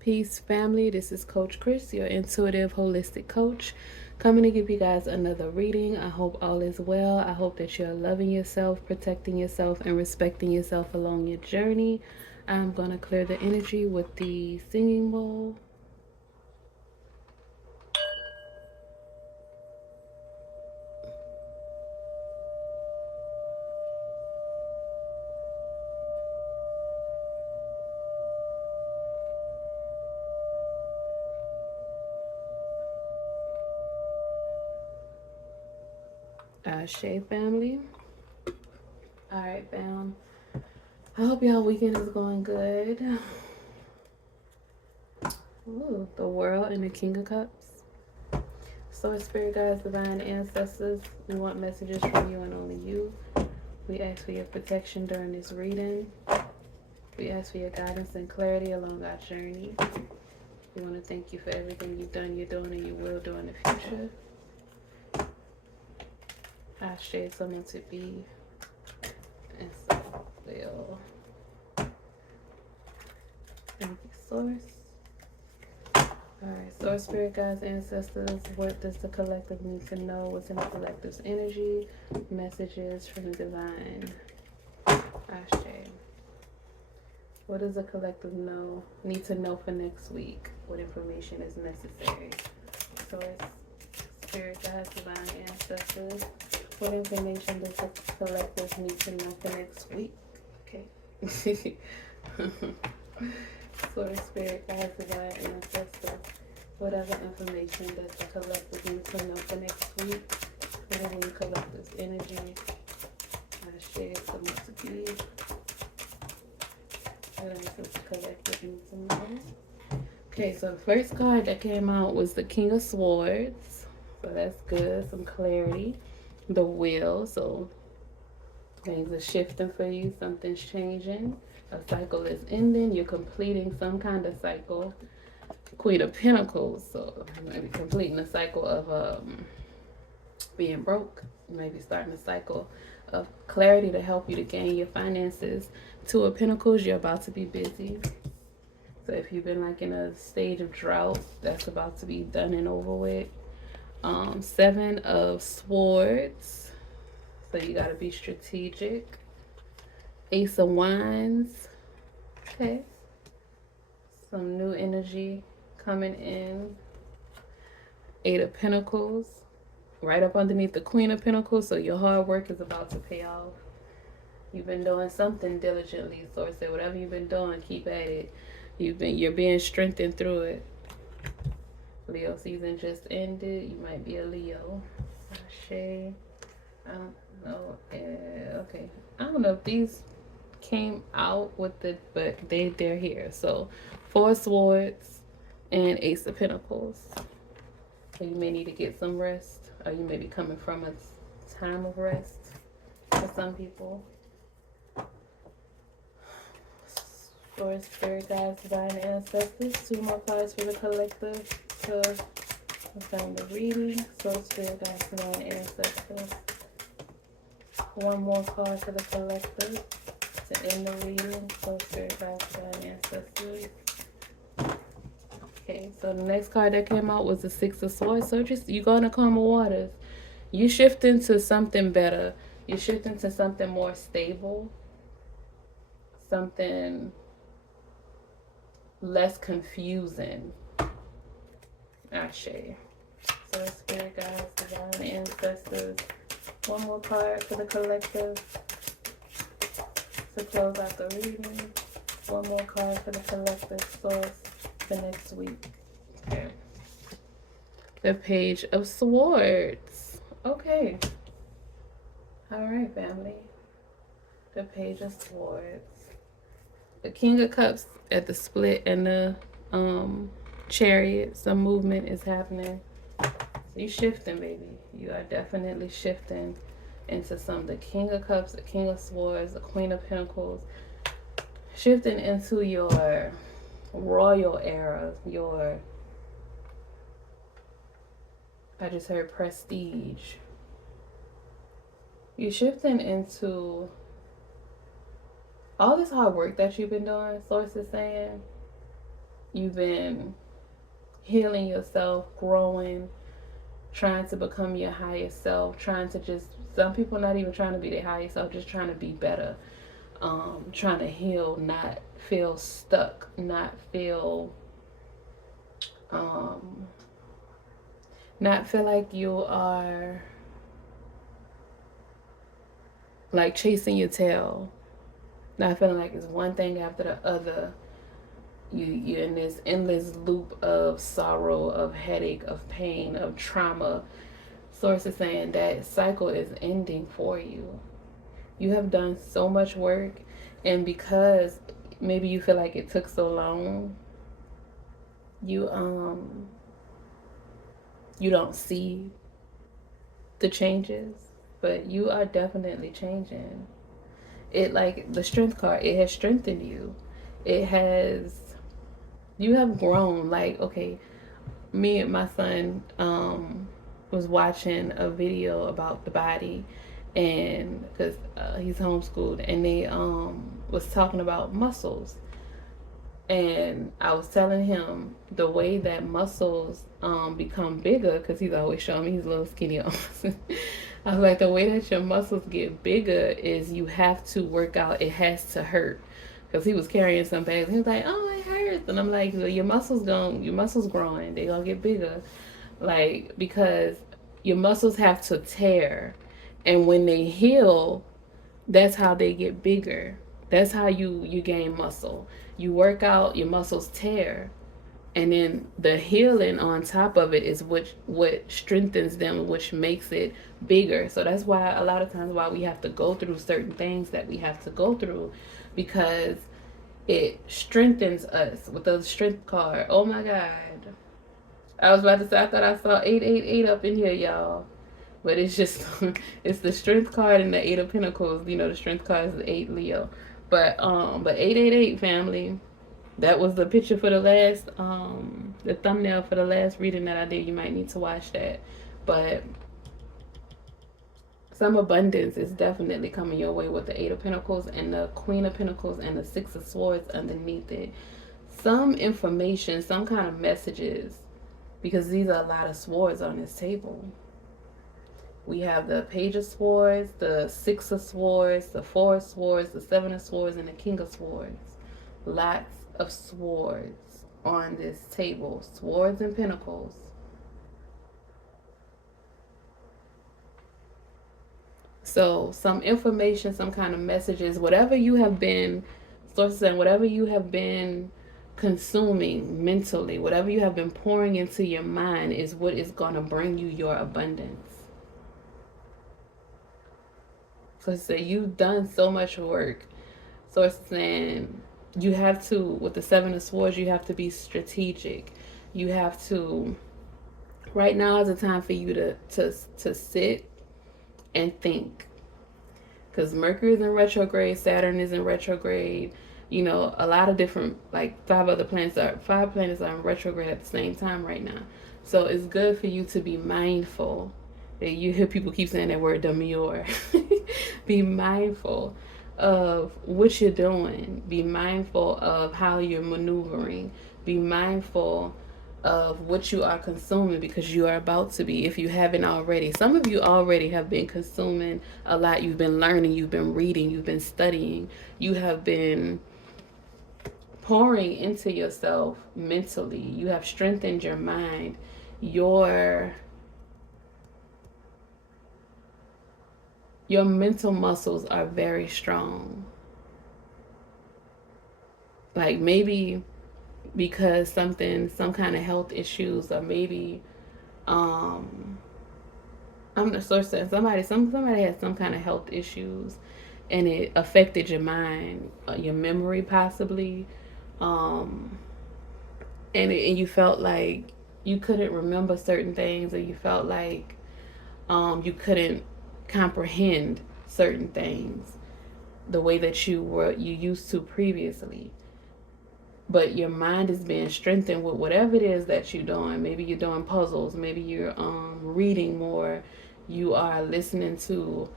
Peace, family. This is Coach Chris, your intuitive holistic coach, coming to give you guys another reading. I hope all is well. I hope that you're loving yourself, protecting yourself, and respecting yourself along your journey. I'm going to clear the energy with the singing bowl. Shay family. All right, fam. I hope y'all weekend is going good. Ooh, the world and the King of Cups. Source, spirit guides, divine ancestors, we want messages from you and only you. We ask for your protection during this reading. We ask for your guidance and clarity along our journey. We want to thank you for everything you've done, you're doing, and you will do in the future. I share someone to be, and so will. Thank you, Source. Alright, Source, Spirit Guides, Ancestors, what does the collective need to know? What's in the collective's energy? Messages from the divine. Ashe. What does the collective need to know for next week? What information is necessary? Source, Spirit Guides, Divine Ancestors, what information does the collective need to know for next week? Okay. Source, Spirit Guides, Divine Ancestors, what other information does the collective need to know for next week? What is in the collective's energy? I share someone to be. Okay, so the first card that came out was the King of Swords. So that's good, some clarity. The Wheel, so things are shifting for you, something's changing. A cycle is ending, you're completing some kind of cycle. Queen of Pentacles, so you might be completing a cycle of being broke. You might be starting a cycle of clarity to help you to gain your finances. Two of Pentacles, you're about to be busy. So if you've been like in a stage of drought, that's about to be done and over with. Seven of Swords, so you got to be strategic. Ace of Wands, okay, some new energy coming in. Eight of Pentacles, right up underneath the Queen of Pentacles, so your hard work is about to pay off. You've been doing something diligently, so I say whatever you've been doing, keep at it. You're being strengthened through it. Leo season just ended. You might be a Leo. Sashay. I don't know. Okay. I don't know if these came out with it, but they're here. So 4 Swords and Ace of Pentacles. So you may need to get some rest, or you may be coming from a time of rest for some people. For Spirit Guides, Divine Ancestors, 2 more cards for the collective to confirm the reading. So Spirit Guides, Divine Ancestors, 1 more card for the collective to end the reading. So Spirit Guides, Divine Ancestors. Okay, so the next card that came out was the 6 of Swords. So just, you go into calmer waters. You shift into something better. You shift into something more stable. Something less confusing. Ashe. So Spirit Guides, Divine Ancestors. 1 more card for the collective to close out the reading. 1 more card for the collective source for next week. Okay. The Page of Swords. Okay. Alright, family. The Page of Swords. The King of Cups at the split and the Chariot. Some movement is happening. So you're shifting, baby. You are definitely shifting into some. The King of Cups, the King of Swords, the Queen of Pentacles. Shifting into your royal era. I just heard prestige. You're shifting into all this hard work that you've been doing, Source is saying. You've been healing yourself, growing, trying to become your highest self, trying to just, some people not even trying to be their highest self, just trying to be better, trying to heal, not feel stuck, um, not feel like you are like chasing your tail, not feeling like it's one thing after the other. You're in this endless loop of sorrow, of headache, of pain, of trauma. Source is saying that cycle is ending for you. You have done so much work, and because maybe you feel like it took so long, you you don't see the changes, but you are definitely changing. It, like the strength card, it has strengthened you. It has, you have grown. Like, okay, me and my son was watching a video about the body, and because he's homeschooled, and they was talking about muscles, and I was telling him the way that muscles become bigger, because he's always showing me he's a little skinny. I was like, the way that your muscles get bigger is you have to work out. It has to hurt, because he was carrying some bags. He was like, "Oh, it hurts," and I'm like, "Your muscles growing. They gonna get bigger, like, because your muscles have to tear, and when they heal, that's how they get bigger. That's how you gain muscle. You work out, your muscles tear, and then the healing on top of it is what strengthens them, which makes it bigger. So that's why a lot of times why we have to go through certain things that we have to go through, because it strengthens us with the strength card. Oh my god, I was about to say, I thought I saw 888 up in here, y'all. But it's just it's the strength card and the 8 of Pentacles. You know, the strength card is the 8 Leo. But 888 family, that was the picture for the last the thumbnail for the last reading that I did. You might need to watch that. But some abundance is definitely coming your way with the 8 of Pentacles and the Queen of Pentacles and the 6 of Swords underneath it. Some information, some kind of messages, because these are a lot of swords on this table. We have the Page of Swords, the 6 of Swords, the 4 of Swords, the 7 of Swords, and the King of Swords. Lots of swords on this table. Swords and Pentacles. So some information, some kind of messages, whatever you have been, sources and whatever you have been consuming mentally, whatever you have been pouring into your mind is what is going to bring you your abundance. So say you've done so much work. So it's saying you have to, with the 7 of Swords, you have to be strategic. You have to, right now is a time for you to sit and think. Because Mercury is in retrograde, Saturn is in retrograde. You know, a lot of different, like 5 planets are in retrograde at the same time right now. So it's good for you to be mindful. You hear people keep saying that word demure. Be mindful of what you're doing. Be mindful of how you're maneuvering. Be mindful of what you are consuming, because you are about to be, if you haven't already. Some of you already have been consuming a lot. You've been learning, you've been reading, you've been studying, you have been pouring into yourself mentally. You have strengthened your mind. Your mental muscles are very strong. Like maybe because some kind of health issues, or maybe I'm the source saying somebody had some kind of health issues, and it affected your mind, your memory possibly, and you felt like you couldn't remember certain things, or you felt like you couldn't comprehend certain things the way that you used to previously. But your mind is being strengthened with whatever it is that you're doing. Maybe you're doing puzzles, maybe you're reading more, you are listening to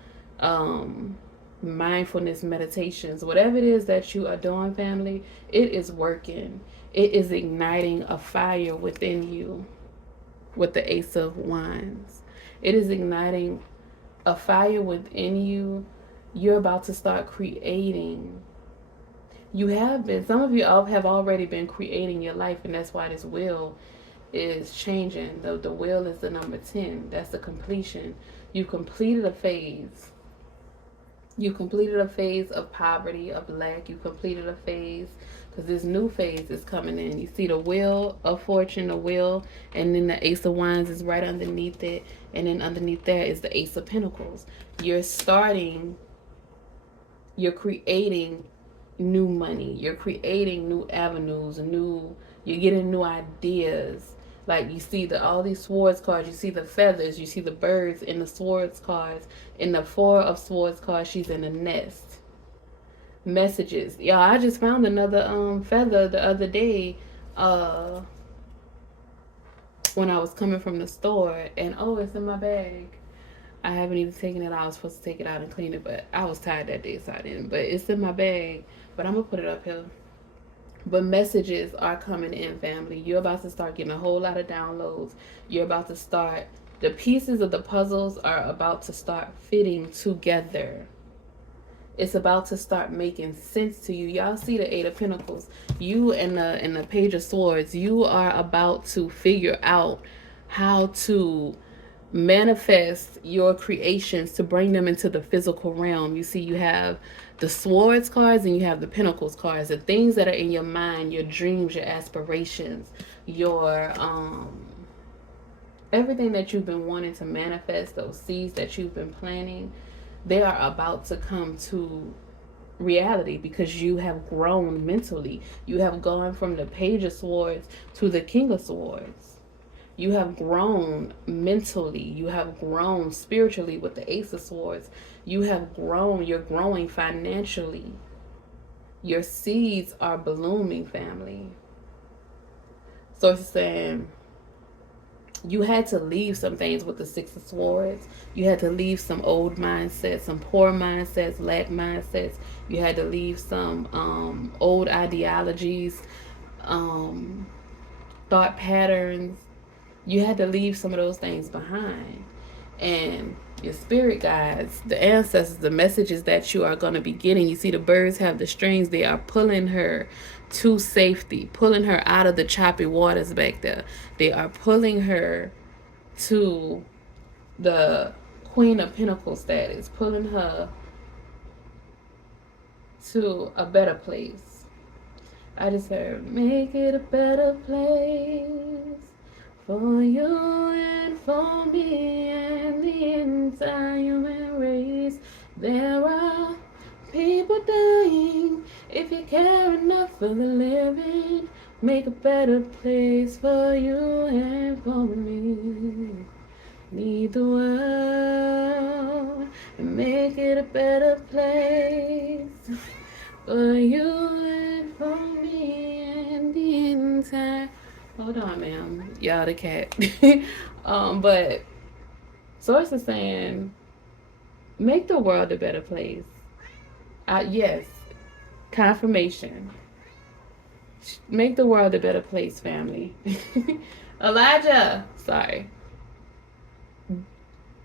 mindfulness meditations, whatever it is that you are doing, family, it is working. It is igniting a fire within you with the Ace of Wands. It is igniting a fire within you. You're about to start creating. You have been, some of you all have already been creating your life, and that's why this wheel is changing. The wheel is the number 10. That's the completion. You completed a phase. You completed a phase of poverty, of lack. You completed a phase because this new phase is coming in. You see the wheel of fortune, the wheel, and then the Ace of Wands is right underneath it. And then underneath there is the Ace of Pentacles. You're creating new money. You're creating new avenues, you're getting new ideas. Like you see all these swords cards, you see the feathers, you see the birds in the swords cards. In the Four of Swords card, she's in a nest. Messages. Y'all, I just found another feather the other day when I was coming from the store, and oh, it's in my bag. I haven't even taken it out. I was supposed to take it out and clean it, but I was tired that day, so I didn't. But it's in my bag. But I'm going to put it up here. But messages are coming in, family. You're about to start getting a whole lot of downloads. You're about to start, the pieces of the puzzles are about to start fitting together. It's about to start making sense to you. Y'all see the Eight of Pentacles. You and the Page of Swords, you are about to figure out how to manifest your creations to bring them into the physical realm. You see, you have the Swords cards and you have the Pentacles cards. The things that are in your mind, your dreams, your aspirations, your everything that you've been wanting to manifest, those seeds that you've been planting, they are about to come to reality because you have grown mentally. You have gone from the Page of Swords to the King of Swords. You have grown mentally. You have grown spiritually with the Ace of Swords. You have grown. You're growing financially. Your seeds are blooming, family. So it's saying you had to leave some things with the Six of Swords. You had to leave some old mindsets, some poor mindsets, lack mindsets. You had to leave some old ideologies, thought patterns. You had to leave some of those things behind. And your spirit guides, the ancestors, the messages that you are going to be getting. You see the birds have the strings. They are pulling her to safety, pulling her out of the choppy waters back there. They are pulling her to the Queen of Pentacles status, pulling her to a better place. I just heard, make it a better place for you and for me and the entire human race. There are people dying. If you care enough for the living, make a better place for you and for me. Lead the world and make it a better place for you and for me and the entire. Hold on, ma'am. Y'all, the cat. But Source is saying, make the world a better place. Yes, confirmation. Make the world a better place, family. Elijah, sorry.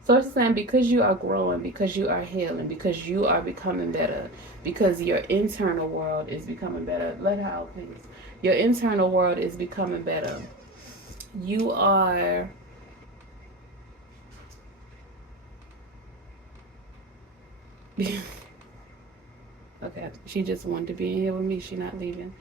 Source is saying, because you are growing, because you are healing, because you are becoming better, because your internal world is becoming better. Let her out, please. Your internal world is becoming better. You are okay, she just wanted to be in here with me. She's not leaving.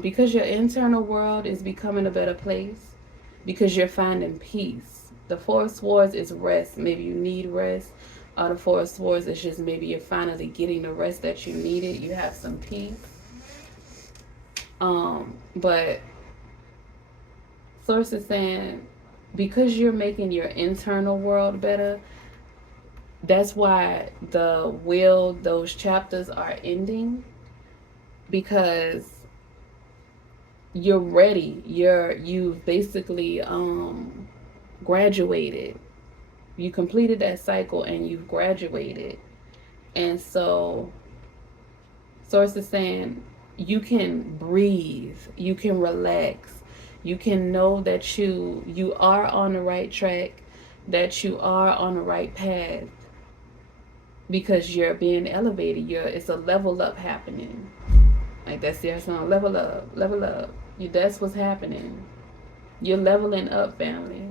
Because your internal world is becoming a better place, because you're finding peace. The Four of Swords is rest. Maybe you need rest. The Four of Swords is just maybe you're finally getting the rest that you needed. You have some peace. But Source is saying, because you're making your internal world better, that's why the will, those chapters are ending, because you're ready. You've basically graduated. You completed that cycle and you've graduated. And so Source is saying you can breathe, you can relax, you can know that you are on the right track, that you are on the right path because you're being elevated. It's a level up happening. Like that's their song, level up, level up. That's what's happening. You're leveling up, family.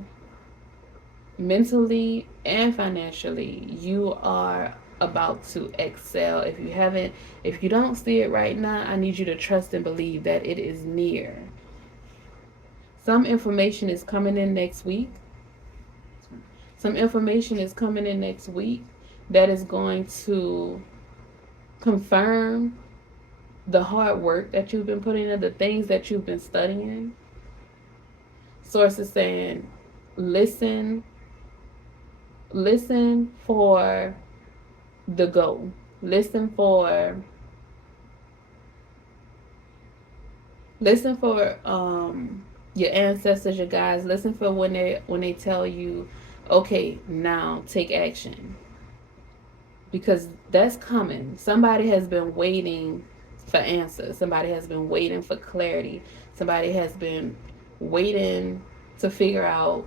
Mentally and financially, you are about to excel. If you don't see it right now, I need you to trust and believe that it is near. Some information is coming in next week. Some information is coming in next week that is going to confirm the hard work that you've been putting in, the things that you've been studying. Source is saying, listen for the go. Listen for your ancestors, your guides. Listen for when they tell you, okay, now take action. Because that's coming. Somebody has been waiting for answers. Somebody has been waiting for clarity. Somebody has been waiting to figure out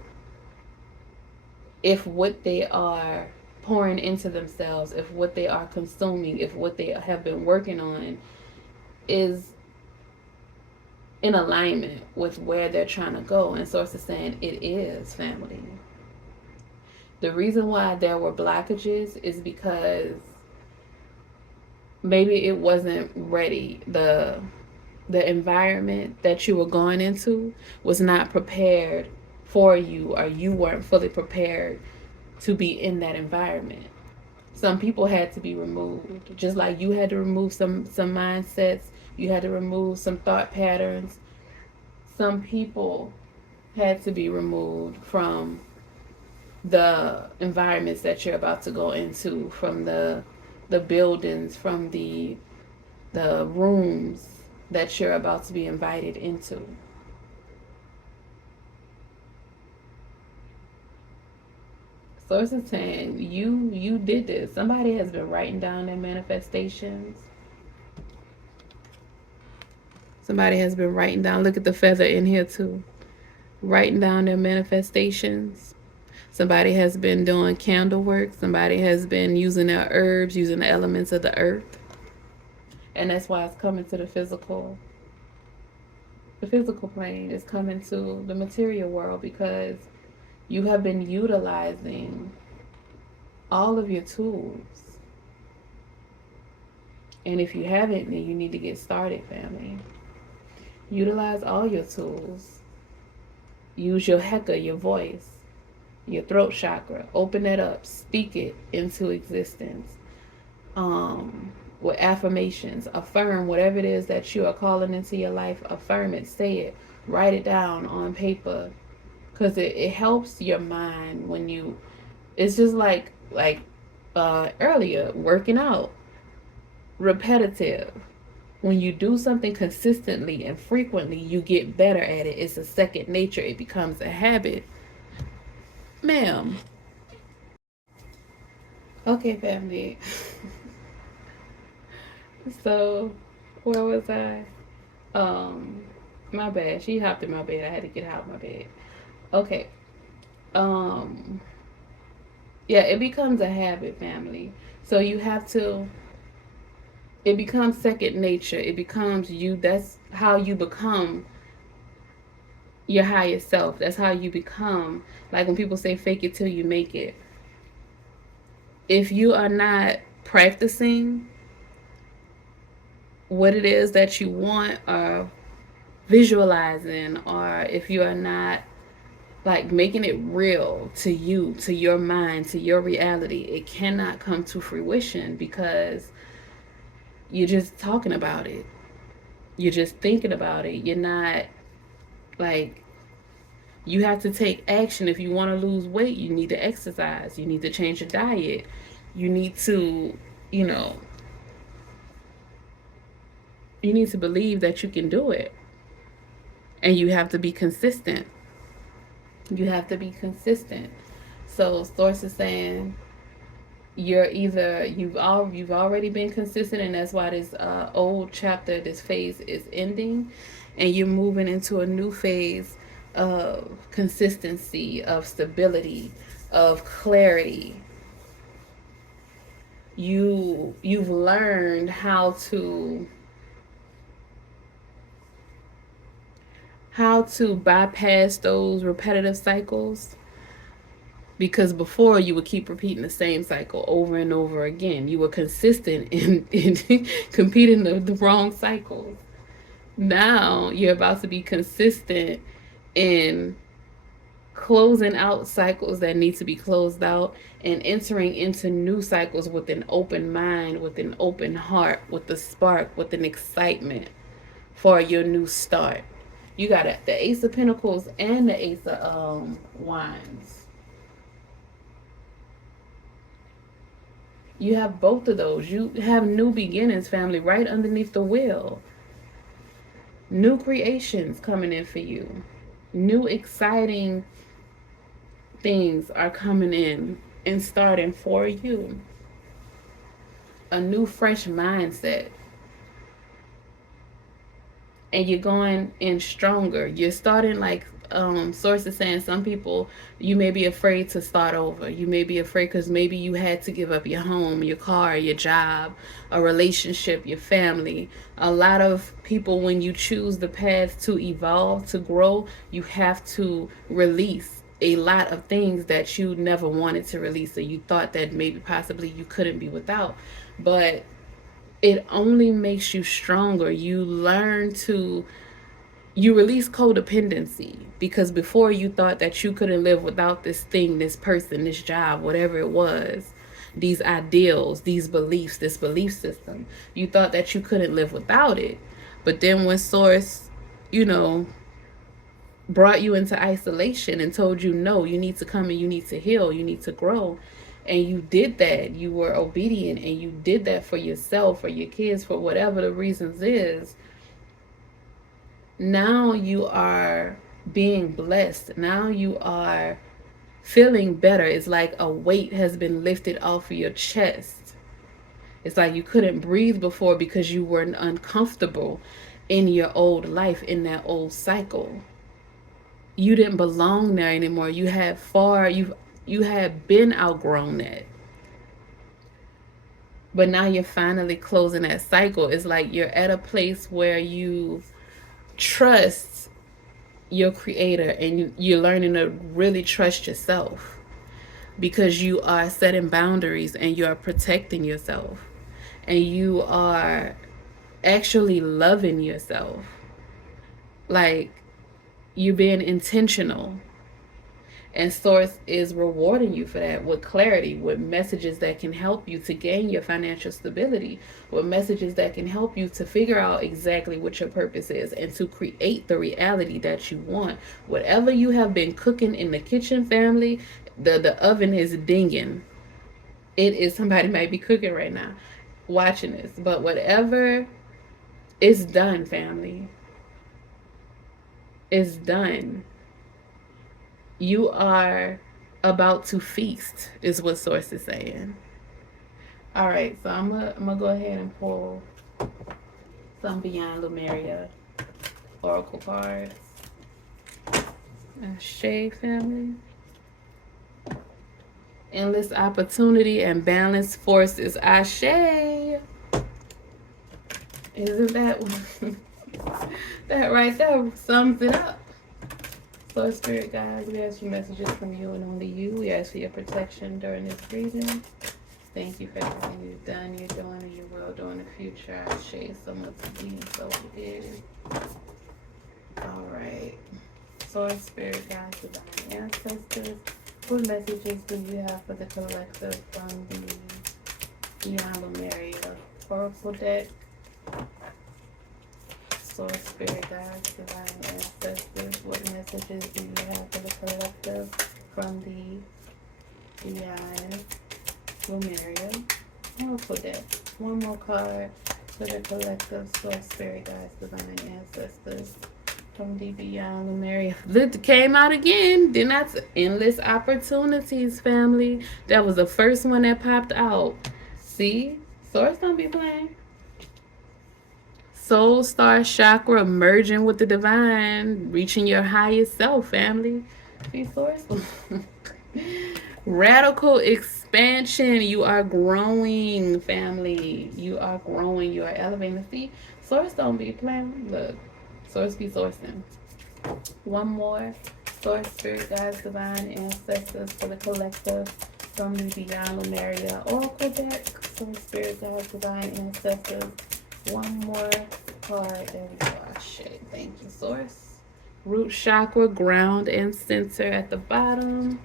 if what they are pouring into themselves, if what they are consuming, if what they have been working on is in alignment with where they're trying to go. And Source is saying it is, family. The reason why there were blockages is because maybe it wasn't ready. The environment that you were going into was not prepared for you, or you weren't fully prepared to be in that environment. Some people had to be removed, just like you had to remove some mindsets, you had to remove some thought patterns. Some people had to be removed from the environments that you're about to go into, from the buildings, from the rooms that you're about to be invited into. Source is saying you did this. Somebody has been writing down their manifestations. Somebody has been writing down. Look at the feather in here too. Writing down their manifestations. Somebody has been doing candle work. Somebody has been using their herbs, using the elements of the earth. And that's why it's coming to the physical. The physical plane is coming to the material world because you have been utilizing all of your tools. And if you haven't, then you need to get started, family. Utilize all your tools. Use your heka, your voice, your throat chakra. Open it up. Speak it into existence. With affirmations. Affirm whatever it is that you are calling into your life. Affirm it. Say it. Write it down on paper. Because it helps your mind when you... It's just like earlier, working out. Repetitive. When you do something consistently and frequently, you get better at it. It's a second nature. It becomes a habit. Ma'am. Okay, family. So, where was I? My bad. She hopped in my bed. I had to get out of my bed. Okay. Yeah, it becomes a habit, family. So you have to... It becomes second nature. It becomes you. That's how you become your higher self. That's how you become, like when people say fake it till you make it. If you are not practicing what it is that you want, or visualizing, or if you are not like making it real to you, to your mind, to your reality, it cannot come to fruition because you're just talking about it. You're just thinking about it. You're not like... You have to take action. If you want to lose weight, you need to exercise. You need to change your diet. You need to, you need to believe that you can do it. And you have to be consistent. You have to be consistent. So Source is saying you've already been consistent, and that's why this old chapter, this phase is ending, and you're moving into a new phase of consistency, of stability, of clarity. You've learned how to bypass those repetitive cycles, because before you would keep repeating the same cycle over and over again. You were consistent in competing the wrong cycles. Now you're about to be consistent in closing out cycles that need to be closed out, and entering into new cycles with an open mind, with an open heart, with a spark, with an excitement for your new start. You got it, the Ace of Pentacles and the Ace of Wands. You have both of those. You have new beginnings, family, right underneath the wheel. New creations coming in for you. New exciting things are coming in and starting for you. A new fresh mindset. And you're going in stronger. You're starting, like sources saying, some people, you may be afraid to start over. You may be afraid because maybe you had to give up your home, your car, your job, a relationship, your family. A lot of people, when you choose the path to evolve, to grow, you have to release a lot of things that you never wanted to release, or you thought that maybe possibly you couldn't be without. But it only makes you stronger. You release codependency, because before you thought that you couldn't live without this thing, this person, this job, whatever it was, these ideals, these beliefs, this belief system. You thought that you couldn't live without it. But then when Source, brought you into isolation and told you, no, you need to come and you need to heal, you need to grow, and you did that, you were obedient, and you did that for yourself, for your kids, for whatever the reasons is, now you are being blessed. Now you are feeling better. It's like a weight has been lifted off of your chest. It's like you couldn't breathe before because you were uncomfortable in your old life, in that old cycle. You didn't belong there anymore. You had been outgrown that. But now you're finally closing that cycle. It's like you're at a place where you trust your creator, and you're learning to really trust yourself, because you are setting boundaries and you are protecting yourself, and you are actually loving yourself. Like, you're being intentional. And Source is rewarding you for that with clarity, with messages that can help you to gain your financial stability, with messages that can help you to figure out exactly what your purpose is and to create the reality that you want. Whatever you have been cooking in the kitchen, family, the oven is dinging. It is, somebody might be cooking right now watching this, but whatever is done, family, is done. You are about to feast, is what Source is saying. All right, so I'm gonna go ahead and pull some Beyond Lemuria Oracle cards. Ashe, family. Endless opportunity and balanced forces. Ashe. Isn't that that right there sums it up? So, Spirit guides, we ask for messages from you and only you. We ask for your protection during this reading. Thank you for everything you've done, you're doing, and you will do in the future. I share so much to be, and so it is. All right. Source, Spirit guides, divine ancestors, what messages do you have for the collective from the Beyond Lemuria Oracle deck? Source, Spirit guides, divine ancestors, what messages do you have for the collective from the Beyond Lemuria Oracle deck? One more card for the collective. Source, Spirit guides, divine ancestors, From deep beyond the Mary. It came out again. Then that's endless opportunities, family. That was the first one that popped out. See? Source don't be playing. Soul star chakra merging with the divine, reaching your highest self, family. See, source? Radical expansion. You are growing, family. You are growing. You are elevating. See, source don't be playing. Look, source be sourcing. One more. Source, spirit, guides, divine ancestors for the collective from the beyond Lemuria. Oracle deck. Source, spirit, guides, divine ancestors. One more card. There we go. Ashe. Thank you, source. Root chakra, ground and center at the bottom.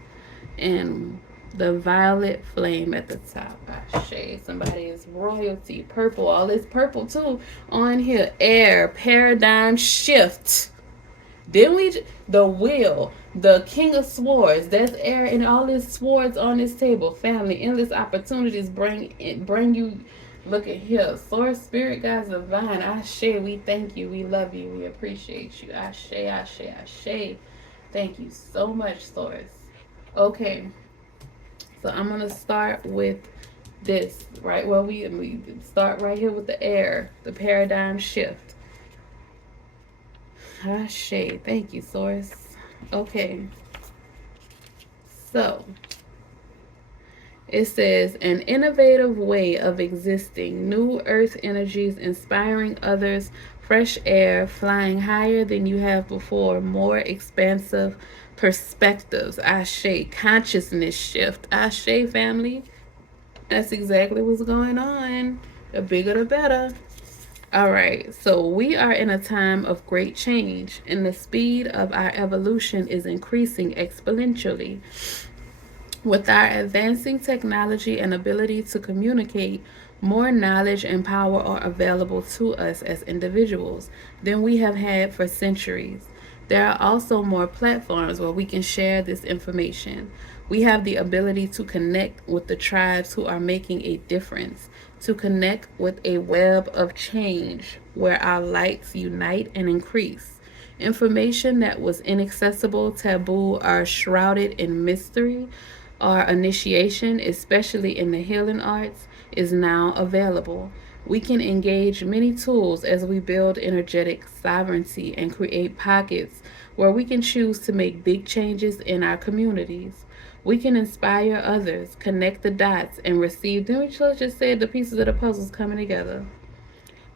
And the violet flame at the top. Ashe. Somebody is royalty. Purple. All this purple too on here. Air. Paradigm shift. Then the wheel, the king of swords, that's air, and all this swords on this table. Family, endless opportunities bring you. Look at here, source, spirit, guys, divine. Ashe, we thank you, we love you, we appreciate you. Ashe, ashe, ashe. Thank you so much, source. Okay, so I'm gonna start with this right. Well, we start right here with the air, the paradigm shift. Ashe, thank you, source. Okay, so it says an innovative way of existing, new earth energies inspiring others, fresh air, flying higher than you have before, more expansive perspectives. Ashe, consciousness shift. Ashe, family. That's exactly what's going on. The bigger the better. All right, so we are in a time of great change, and the speed of our evolution is increasing exponentially. With our advancing technology and ability to communicate, more knowledge and power are available to us as individuals than we have had for centuries. There are also more platforms where we can share this information. We have the ability to connect with the tribes who are making a difference, to connect with a web of change where our lights unite and increase. Information that was inaccessible, taboo, or shrouded in mystery, our initiation, especially in the healing arts, is now available. We can engage many tools as we build energetic sovereignty and create pockets where we can choose to make big changes in our communities. We can inspire others, connect the dots, and receive. Didn't we just say the pieces of the puzzles coming together?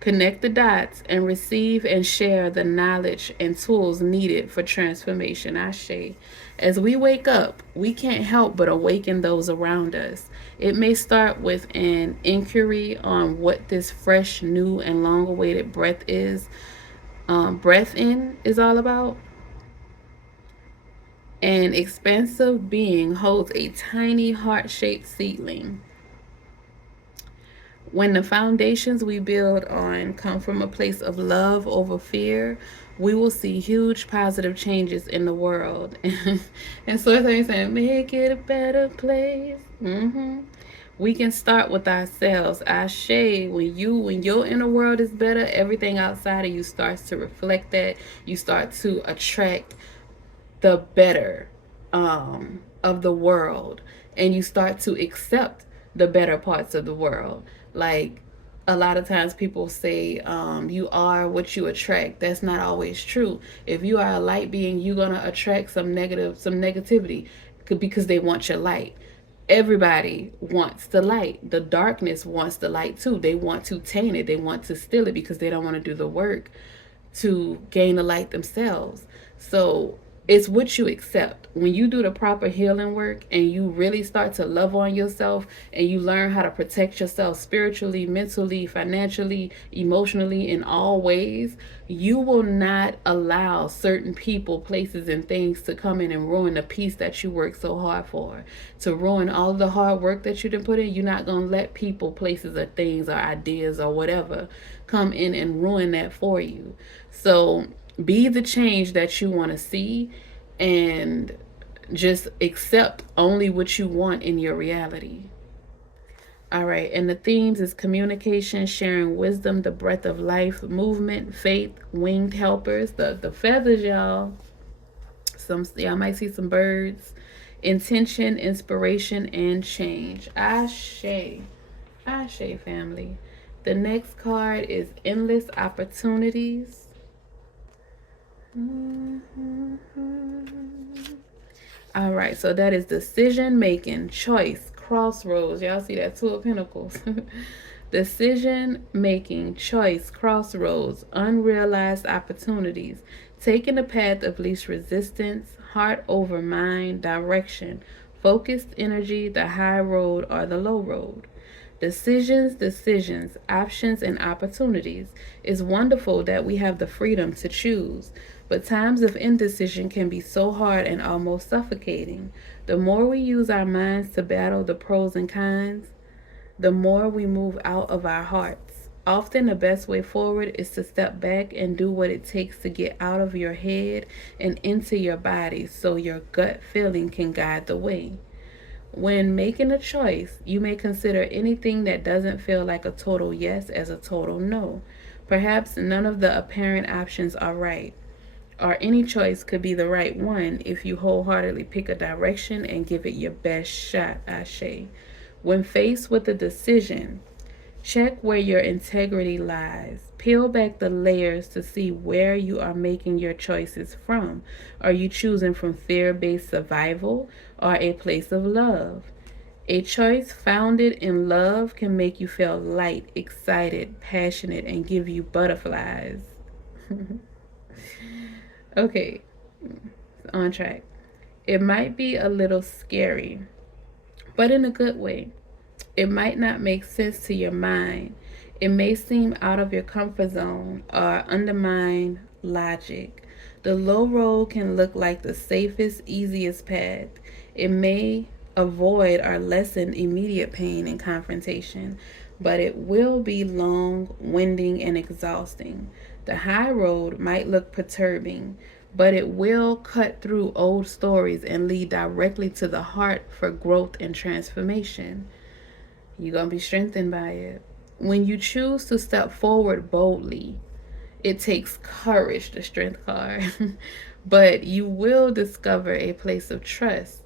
Connect the dots and receive and share the knowledge and tools needed for transformation. Ashe. As we wake up, we can't help but awaken those around us. It may start with an inquiry on what this fresh, new, and long awaited breath in is all about. An expansive being holds a tiny heart shaped seedling. When the foundations we build on come from a place of love over fear, we will see huge positive changes in the world. And so it's saying, make it a better place. We can start with ourselves. Ashe, when your inner world is better, everything outside of you starts to reflect that. You start to attract the better of the world, and you start to accept the better parts of the world. Like, a lot of times people say, you are what you attract. That's not always true. If you are a light being, you're gonna attract some negativity because they want your light. Everybody wants the light. The darkness wants the light too. They want to taint it. They want to steal it because they don't want to do the work to gain the light themselves. So it's what you accept. When you do the proper healing work and you really start to love on yourself and you learn how to protect yourself spiritually, mentally, financially, emotionally, in all ways, you will not allow certain people, places, and things to come in and ruin the peace that you work so hard for, to ruin all the hard work that you didn't put in. You're not going to let people, places, or things, or ideas, or whatever come in and ruin that for you. So be the change that you want to see, and just accept only what you want in your reality. All right, and the themes is communication, sharing wisdom, the breath of life, movement, faith, winged helpers, the feathers, y'all. Some y'all might see some birds, intention, inspiration, and change. Ashe, Ashe, family. The next card is endless opportunities. All right, so that is decision making, choice, crossroads. Y'all see that Two of Pentacles. Decision making, choice, crossroads, unrealized opportunities, taking the path of least resistance, heart over mind, direction, focused energy, the high road or the low road. Decisions, options, and opportunities. It's wonderful that we have the freedom to choose, but times of indecision can be so hard and almost suffocating. The more we use our minds to battle the pros and cons, the more we move out of our hearts. Often, the best way forward is to step back and do what it takes to get out of your head and into your body so your gut feeling can guide the way. When making a choice, you may consider anything that doesn't feel like a total yes as a total no. Perhaps none of the apparent options are right, or any choice could be the right one if you wholeheartedly pick a direction and give it your best shot, Ashe. When faced with a decision, check where your integrity lies. Peel back the layers to see where you are making your choices from. Are you choosing from fear based survival or a place of love? A choice founded in love can make you feel light, excited, passionate, and give you butterflies. Okay, on track. It might be a little scary, but in a good way. It might not make sense to your mind. It may seem out of your comfort zone or undermine logic. The low road can look like the safest, easiest path. It may avoid or lessen immediate pain and confrontation, but it will be long, winding, and exhausting. The high road might look perturbing, but it will cut through old stories and lead directly to the heart for growth and transformation. You're going to be strengthened by it. When you choose to step forward boldly, it takes courage, the strength card, but you will discover a place of trust.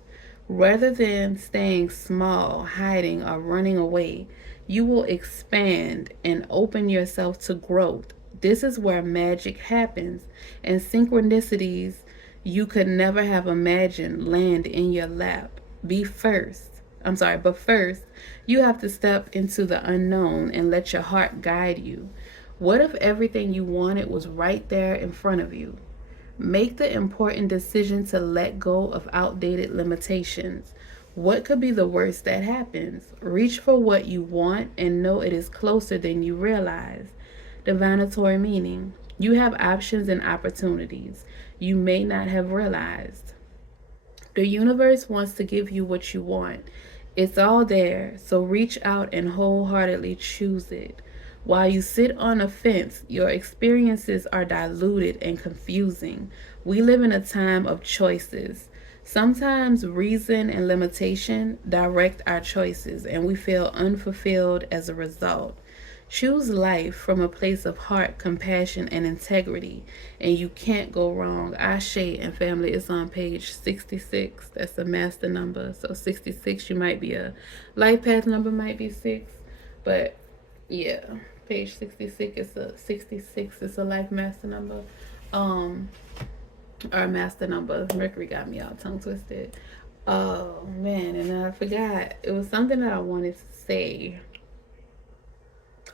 Rather than staying small, hiding, or running away, you will expand and open yourself to growth. This is where magic happens, and synchronicities you could never have imagined land in your lap. But first, you have to step into the unknown and let your heart guide you. What if everything you wanted was right there in front of you? Make the important decision to let go of outdated limitations. What could be the worst that happens? Reach for what you want and know it is closer than you realize. Divinatory meaning. You have options and opportunities you may not have realized. The universe wants to give you what you want. It's all there, so reach out and wholeheartedly choose it. While you sit on a fence, your experiences are diluted and confusing. We live in a time of choices. Sometimes reason and limitation direct our choices, and we feel unfulfilled as a result. Choose life from a place of heart, compassion, and integrity, and you can't go wrong. Ashe and family is on page 66. That's the master number. So 66, you might be a life path number, might be 6. But yeah, page 66 is a life master number. Or master number. Mercury got me all tongue twisted. Oh man, and I forgot. It was something that I wanted to say.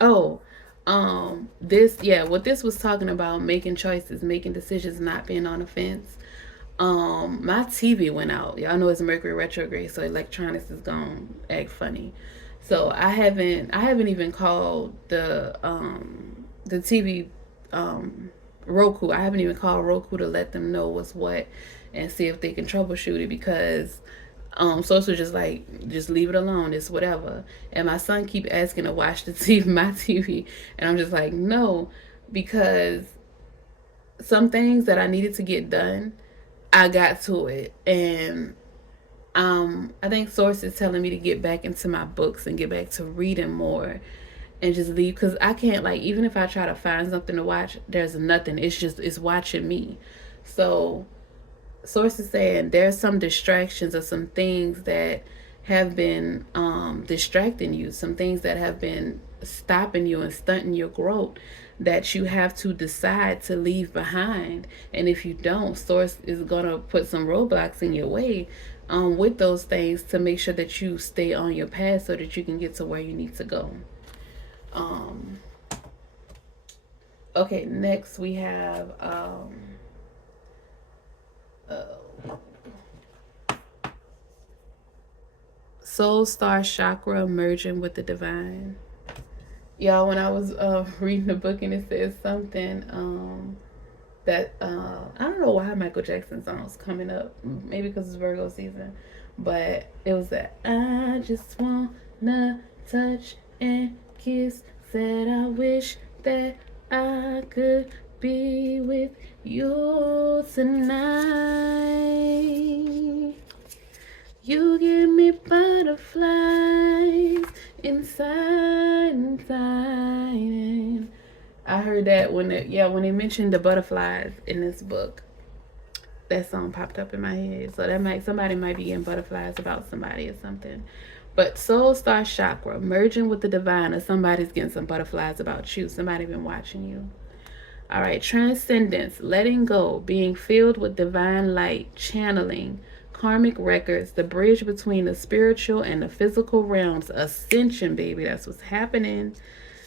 Oh, what this was talking about, making choices, making decisions, not being on the fence. My TV went out. Y'all know it's Mercury retrograde, so electronics is gonna act funny. So I haven't even called the TV Roku. I haven't even called Roku to let them know what's what and see if they can troubleshoot it because social just like just leave it alone. It's whatever. And my son keep asking to watch the TV, my TV, and I'm just like no, because some things that I needed to get done, I got to it, and I think Source is telling me to get back into my books and get back to reading more and just leave, because I can't, like, even if I try to find something to watch, there's nothing. It's watching me. So Source is saying there's some distractions or some things that have been distracting you, some things that have been stopping you and stunting your growth, that you have to decide to leave behind. And if you don't, Source is going to put some roadblocks in your way with those things to make sure that you stay on your path so that you can get to where you need to go. Um, okay, next we have uh, Soul Star Chakra merging with the divine. Y'all, when I was reading the book and it says something that I don't know why Michael Jackson song's coming up. Maybe because it's Virgo season, but it was that I just wanna touch and kiss. Said I wish that I could be with you tonight. You give me butterflies inside. And I heard that when they mentioned the butterflies in this book, that song popped up in my head. So somebody might be getting butterflies about somebody or something. But Soul Star Chakra merging with the divine, or somebody's getting some butterflies about you. Somebody been watching you. All right, transcendence, letting go, being filled with divine light, channeling, karmic records, the bridge between the spiritual and the physical realms, ascension, baby. That's what's happening.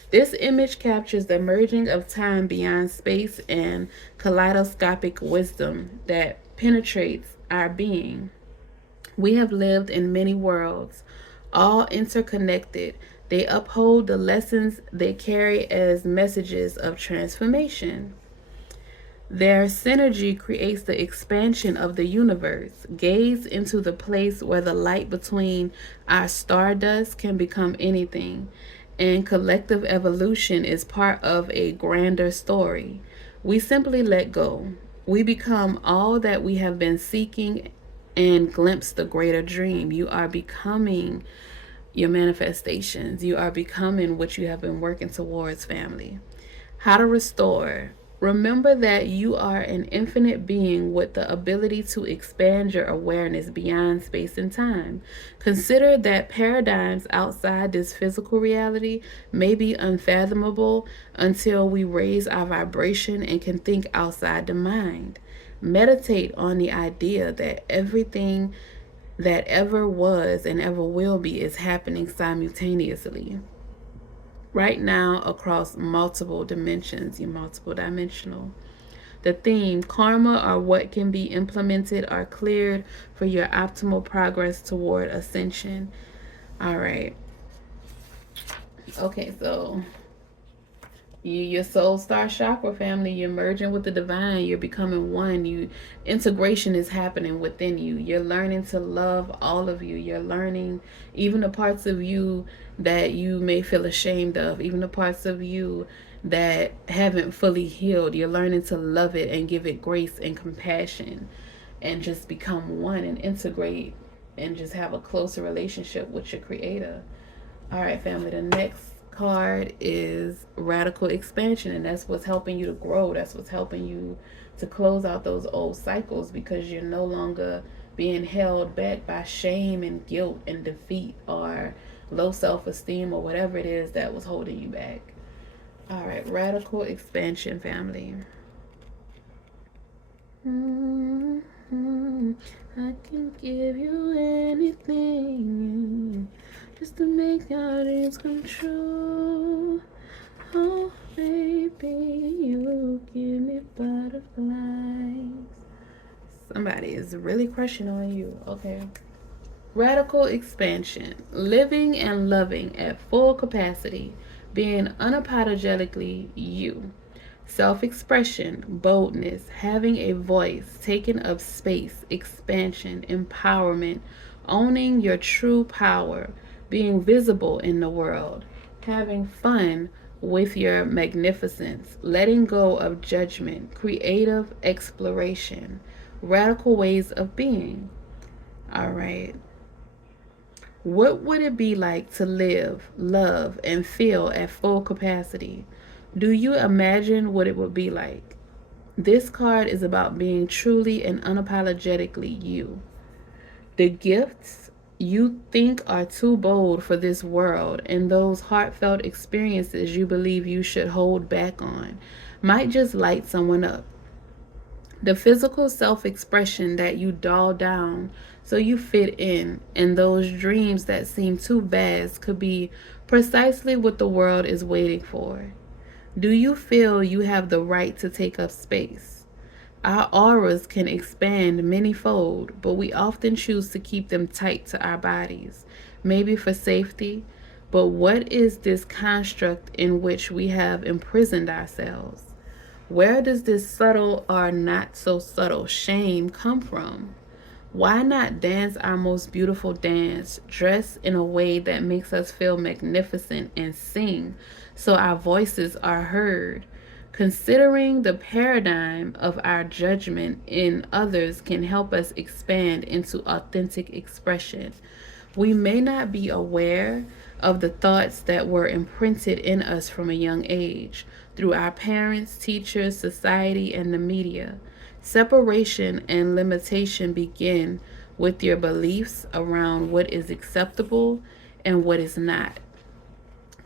This image captures the merging of time beyond space and kaleidoscopic wisdom that penetrates our being. We have lived in many worlds, all interconnected. They uphold the lessons they carry as messages of transformation. Their synergy creates the expansion of the universe. Gaze into the place where the light between our stardust can become anything, and collective evolution is part of a grander story. We simply let go. We become all that we have been seeking and glimpse the greater dream. You are becoming your manifestations. You are becoming what you have been working towards, family. How to restore. Remember that you are an infinite being with the ability to expand your awareness beyond space and time. Consider that paradigms outside this physical reality may be unfathomable until we raise our vibration and can think outside the mind. Meditate on the idea that everything that ever was and ever will be is happening simultaneously right now across multiple dimensions. You're multiple dimensional. The theme, karma, or what can be implemented or cleared for your optimal progress toward ascension. All right. Okay, so your soul star chakra, family, you're merging with the divine, you're becoming one. Integration is happening within you. You're learning to love all of you. You're learning even the parts of you that you may feel ashamed of, even the parts of you that haven't fully healed. You're learning to love it and give it grace and compassion, and just become one and integrate and just have a closer relationship with your creator. All right, family, the next card is radical expansion, and that's what's helping you to grow. That's what's helping you to close out those old cycles, because you're no longer being held back by shame and guilt and defeat or low self-esteem or whatever it is that was holding you back. All right, radical expansion, family. I can give you anything just to make our dreams come true. Oh, baby, you give me butterflies. Somebody is really crushing on you. Okay. Radical expansion. Living and loving at full capacity. Being unapologetically you. Self-expression, boldness, having a voice, taking up space, expansion, empowerment, owning your true power, being visible in the world, having fun with your magnificence, letting go of judgment, creative exploration, radical ways of being. All right. What would it be like to live, love, and feel at full capacity? Do you imagine what it would be like? This card is about being truly and unapologetically you. The gifts you think are too bold for this world and those heartfelt experiences you believe you should hold back on might just light someone up. The physical self expression that you dull down so you fit in, and those dreams that seem too vast could be precisely what the world is waiting for. Do you feel you have the right to take up space? Our auras can expand manyfold, but we often choose to keep them tight to our bodies, maybe for safety. But what is this construct in which we have imprisoned ourselves? Where does this subtle or not so subtle shame come from? Why not dance our most beautiful dance, dress in a way that makes us feel magnificent, and sing so our voices are heard? Considering the paradigm of our judgment in others can help us expand into authentic expression. We may not be aware of the thoughts that were imprinted in us from a young age through our parents, teachers, society, and the media. Separation and limitation begin with your beliefs around what is acceptable and what is not.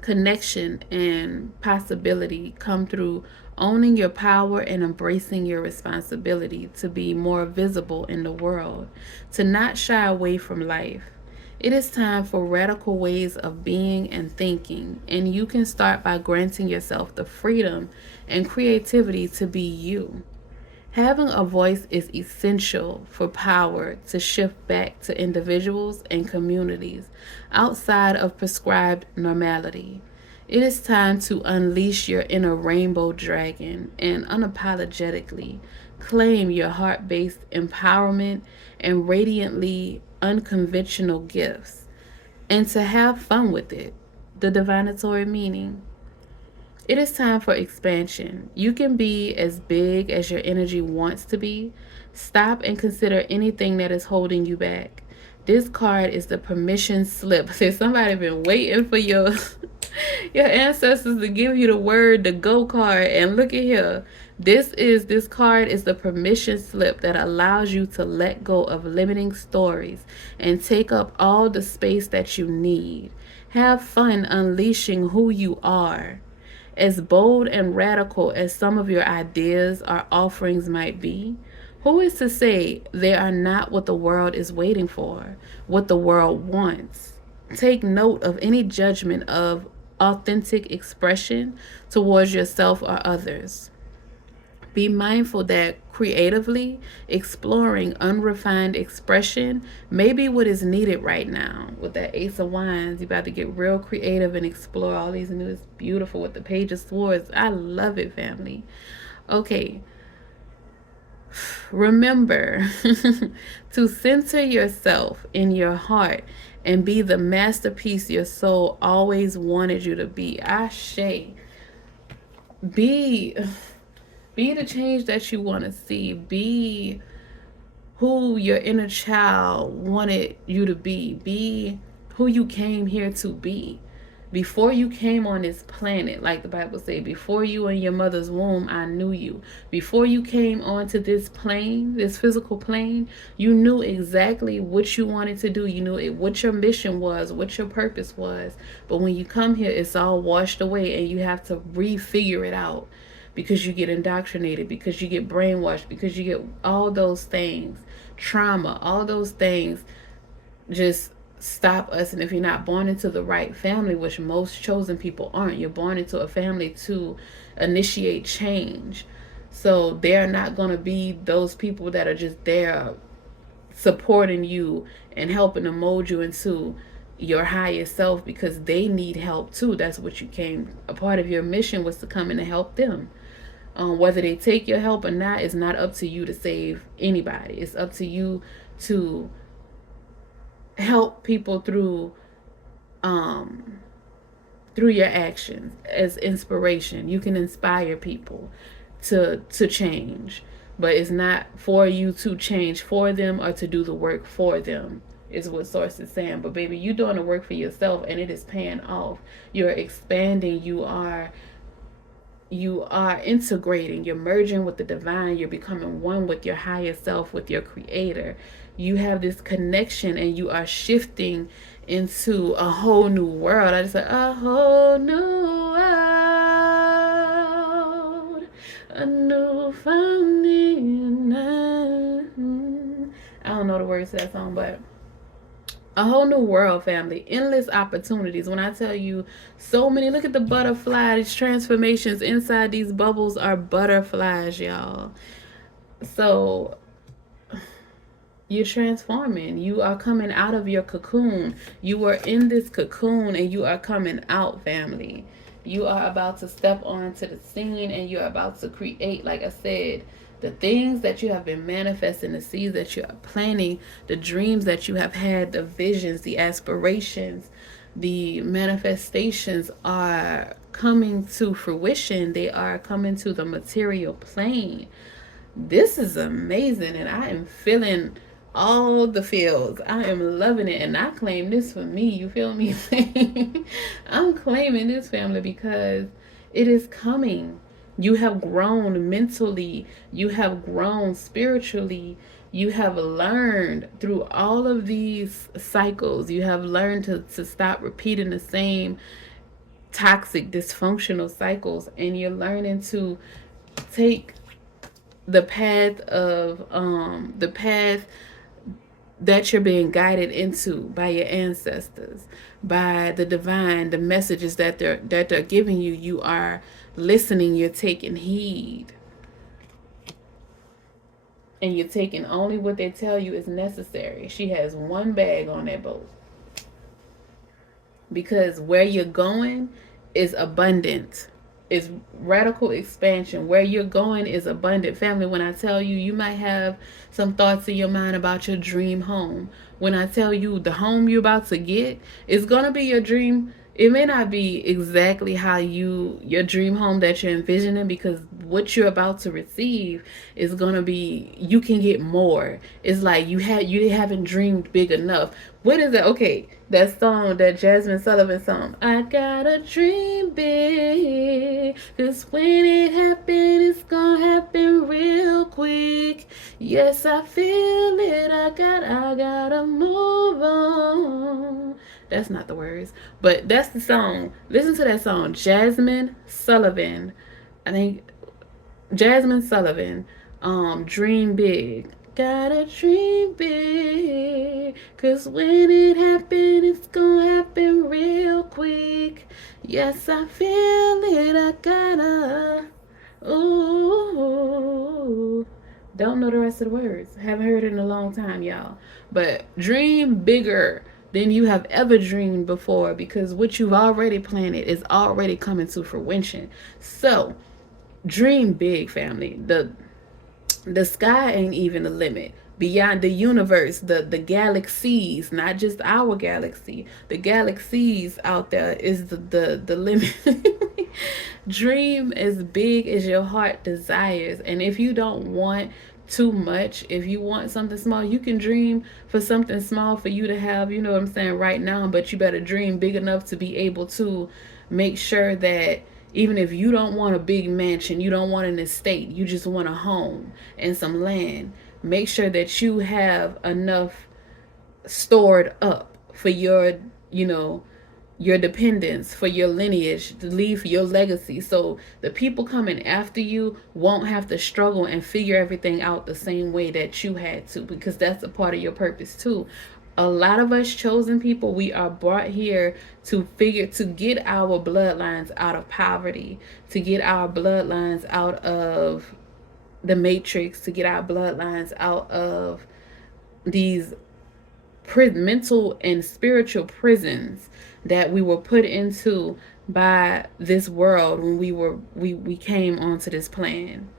Connection and possibility come through owning your power and embracing your responsibility to be more visible in the world, to not shy away from life. It is time for radical ways of being and thinking, and you can start by granting yourself the freedom and creativity to be you. Having a voice is essential for power to shift back to individuals and communities outside of prescribed normality. It is time to unleash your inner rainbow dragon and unapologetically claim your heart based empowerment and radiantly unconventional gifts, and to have fun with it. The divinatory meaning. It is time for expansion. You can be as big as your energy wants to be. Stop and consider anything that is holding you back. This card is the permission slip. Says somebody been waiting for your your ancestors to give you the word, the go card, and look at here. This card is the permission slip that allows you to let go of limiting stories and take up all the space that you need. Have fun unleashing who you are. As bold and radical as some of your ideas or offerings might be, who is to say they are not what the world is waiting for, what the world wants? Take note of any judgment of authentic expression towards yourself or others. Be mindful that creatively exploring unrefined expression may be what is needed right now. With that Ace of Wands, you about to get real creative and explore all these new. It's beautiful with the Page of Swords. I love it, family. Okay, remember to center yourself in your heart and be the masterpiece your soul always wanted you to be. Ashe. Be be the change that you want to see. Be who your inner child wanted you to be. Be who you came here to be. Before you came on this planet, like the Bible says, before you in your mother's womb, I knew you. Before you came onto this plane, this physical plane, you knew exactly what you wanted to do. You knew what your mission was, what your purpose was. But when you come here, it's all washed away and you have to refigure it out because you get indoctrinated, because you get brainwashed, because you get all those things, trauma, all those things just stop us. And if you're not born into the right family, which most chosen people aren't, you're born into a family to initiate change. So they're not going to be those people that are just there supporting you and helping to mold you into your highest self, because they need help too. That's what you came, a part of your mission was to come in and help them. Whether they take your help or not is not up to you to save anybody. It's up to you to help people through your actions as inspiration. You can inspire people to change. but it's not for you to change for them or to do the work for them, is what source is saying. But baby, you doing the work for yourself and it is paying off. You're expanding, you are integrating, you're merging with the divine, you're becoming one with your higher self, with your creator. You have this connection and you are shifting into a whole new world. I just said a whole new world, a new founding. I don't know the words to that song, but a whole new world, family. Endless opportunities. When I tell you, so many, look at the butterfly, these transformations inside these bubbles are butterflies, y'all. So you're transforming. You are coming out of your cocoon. You are in this cocoon and you are coming out, family. You are about to step onto the scene and you're about to create, like I said, the things that you have been manifesting, the seeds that you are planting, the dreams that you have had, the visions, the aspirations, the manifestations are coming to fruition. They are coming to the material plane. This is amazing, and I am feeling all the feels. I am loving it, and I claim this for me. You feel me? I'm claiming this, family, because it is coming. You have grown mentally, you have grown spiritually, you have learned through all of these cycles. You have learned to stop repeating the same toxic, dysfunctional cycles, and you're learning to take the path that you're being guided into by your ancestors, by the divine, the messages that they're giving you. You are listening, you're taking heed, and you're taking only what they tell you is necessary. She has one bag on that boat, because where you're going is abundant. Is radical expansion. Where you're going is abundant, family. When I tell you, you might have some thoughts in your mind about your dream home. When I tell you the home you're about to get is gonna be your dream. It may not be exactly how your dream home that you're envisioning, because what you're about to receive is gonna be, you can get more. It's like you haven't dreamed big enough. What is that? Okay, that song, that Jasmine Sullivan song. I gotta dream big, cause when it happens, it's gonna happen real quick. Yes, I feel it. I gotta move on. That's not the words, but that's the song. Listen to that song, Jasmine Sullivan. I think Jasmine Sullivan. Dream big. Gotta dream big, cause when it happens, it's gonna happen real quick. Yes, I feel it. I gotta. Ooh. Don't know the rest of the words. Haven't heard it in a long time, y'all. But dream bigger than you have ever dreamed before, because what you've already planted is already coming to fruition. So, dream big, family. The sky ain't even the limit. Beyond the universe, the galaxies, not just our galaxy, the galaxies out there is the limit. Dream as big as your heart desires. And if you don't want too much, if you want something small, you can dream for something small for you to have, you know what I'm saying, right now. But you better dream big enough to be able to make sure that even if you don't want a big mansion, you don't want an estate, you just want a home and some land, make sure that you have enough stored up for your, your dependents, for your lineage, to leave your legacy. So the people coming after you won't have to struggle and figure everything out the same way that you had to, because that's a part of your purpose too. A lot of us chosen people, we are brought here to get our bloodlines out of poverty, to get our bloodlines out of the matrix, to get our bloodlines out of these mental and spiritual prisons that we were put into by this world when we came onto this plane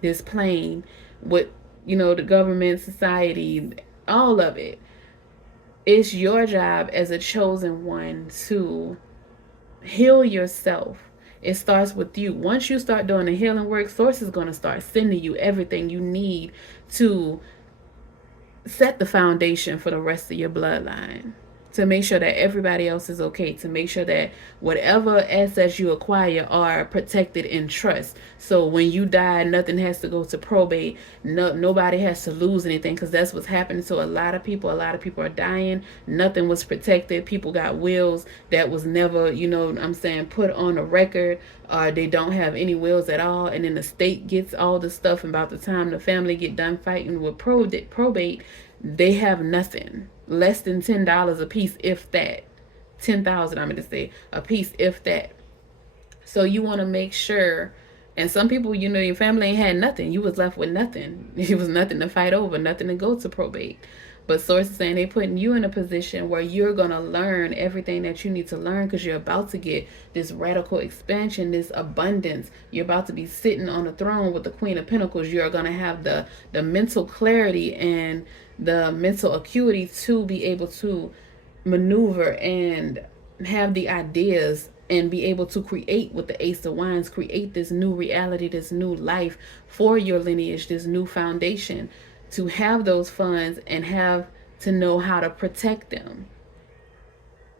with, the government, society, all of it. It's your job as a chosen one to heal yourself, It starts with you. Once you start doing the healing work, Source is going to start sending you everything you need to set the foundation for the rest of your bloodline, to make sure that everybody else is okay, to make sure that whatever assets you acquire are protected in trust. So when you die, nothing has to go to probate. Nobody has to lose anything, because that's what's happening to a lot of people. A lot of people are dying. Nothing was protected. People got wills that was never, I'm saying, put on a record, or they don't have any wills at all, and then the state gets all the stuff, and about the time the family get done fighting with probate, they have nothing. Less than $10 a piece, if that. 10,000, I'm going to say, a piece, if that. So you want to make sure. And some people, your family ain't had nothing. You was left with nothing. It was nothing to fight over, nothing to go to probate. But Source is saying they putting you in a position where you're going to learn everything that you need to learn, because you're about to get this radical expansion, this abundance. You're about to be sitting on the throne with the Queen of Pentacles. You're going to have the mental clarity and the mental acuity to be able to maneuver and have the ideas and be able to create with the Ace of Wands, create this new reality, this new life for your lineage, this new foundation, to have those funds and have to know how to protect them.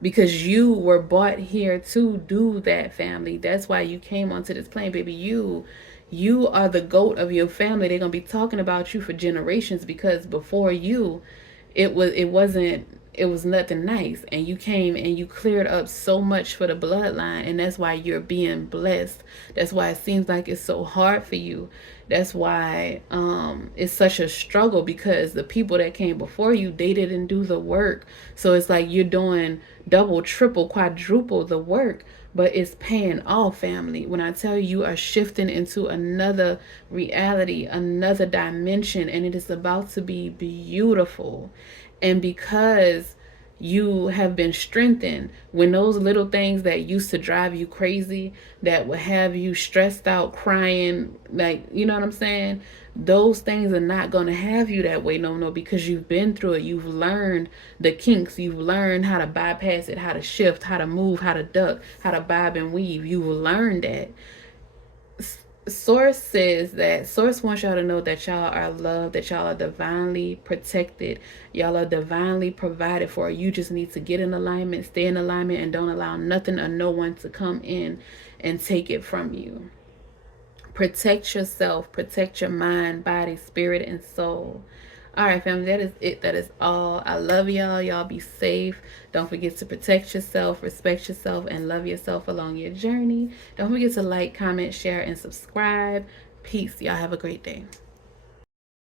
Because you were brought here to do that, family. That's why you came onto this plane, baby. You are the GOAT of your family. They're going to be talking about you for generations, because before you, it was nothing nice, and you came and you cleared up so much for the bloodline, and that's why you're being blessed. That's why it seems like it's so hard for you. That's why it's such a struggle, because the people that came before you, they didn't do the work. So it's like you're doing double, triple, quadruple the work, but it's paying off, family. When I tell you, you are shifting into another reality, another dimension, and it is about to be beautiful. And because you have been strengthened, when those little things that used to drive you crazy, that would have you stressed out, crying, like, you know what I'm saying? Those things are not going to have you that way, no, because you've been through it. You've learned the kinks. You've learned how to bypass it, how to shift, how to move, how to duck, how to bob and weave. You've learned that. Source says that Source wants y'all to know that y'all are loved, that y'all are divinely protected, y'all are divinely provided for. You just need to get in alignment, stay in alignment, and don't allow nothing or no one to come in and take it from you. Protect yourself, protect your mind, body, spirit, and soul. All right, family, that is it. That is all. I love y'all. Y'all be safe. Don't forget to protect yourself, respect yourself, and love yourself along your journey. Don't forget to like, comment, share, and subscribe. Peace. Y'all have a great day.